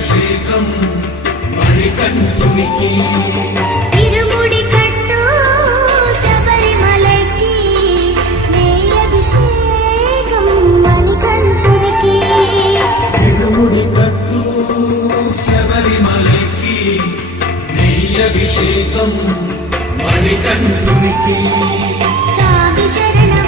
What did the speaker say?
అభిషేకం మణికంఠునికి ఇరుముడి కట్టు శబరిమలకి అభిషేకం మణికంఠునికి ఇరుముడి కట్టు శబరిమలకి అభిషేకం మణికంఠునికి స్వామి శరణం